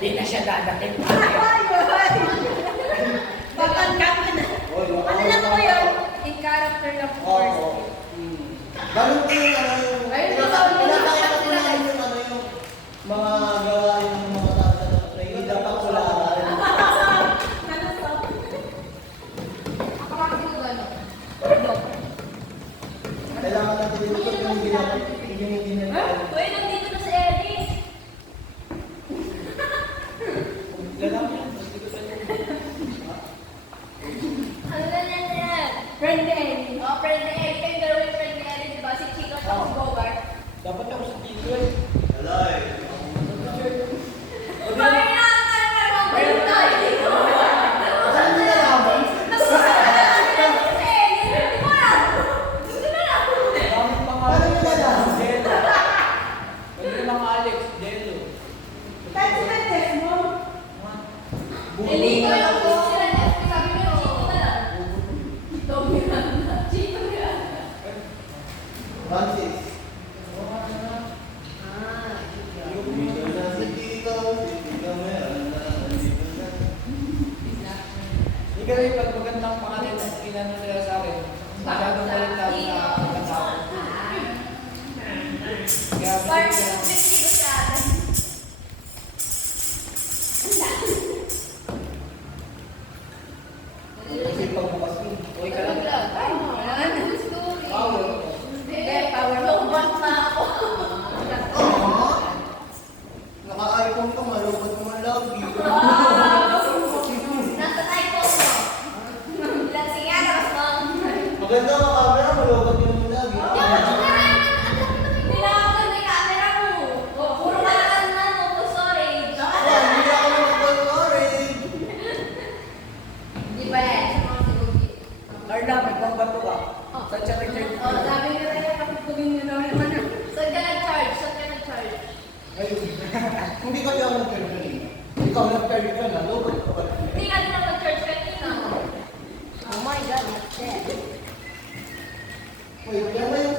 Hindi na siya dadating. Bakit kami na? Ano lang ko yun? In character lang po. Ganun po yung pinakaya ko na yung mga gawain ng mga tata na hindi dapat wala. Wala eh. Bakit nakakalaman mo ba yung tayo? Saan nila naman? Paano nila naman? Hindi ko yung gusto sila Jeff. Sabi mo, Chito na lang. Tommy Miranda. Chito Miranda. Francis. Ah, Dito na si Tito, si Tito meron na, nandito na. Hindi ka rin pag magandang pangalan na kinano nila sa akin. Masyadong malit lang sa katao. Kaya Parang kasi kung ko siya ate. Kasi pagbukas mo. uy ka lang. Ay, wala na. Power. Hindi, power. Lombat na ako. Naka-iPhone ka, malupot mo ang lagi. Nasa typo mo. Ilan siya, tapos mo. Maganda ka camera, malupot mo ang lagi. Hindi na ako ganda yung camera mo. Puro ka lang na, no, sorry. Hindi ako mag-orange. Di ba yan? Sa mga sinugi. Carla, may pambato ka. Saan siya nag-charge? Oh, sabi nila yung kapitugin nyo naman. Saan ka nag-charge? Saan ka nag-charge? Ayun. Hindi ka lang nag-charge. Ikaw nag-charge ka na, lupot ka pa. Hindi ka din nag-charge kanina. Oh my God, shit. Wait, yan ba yung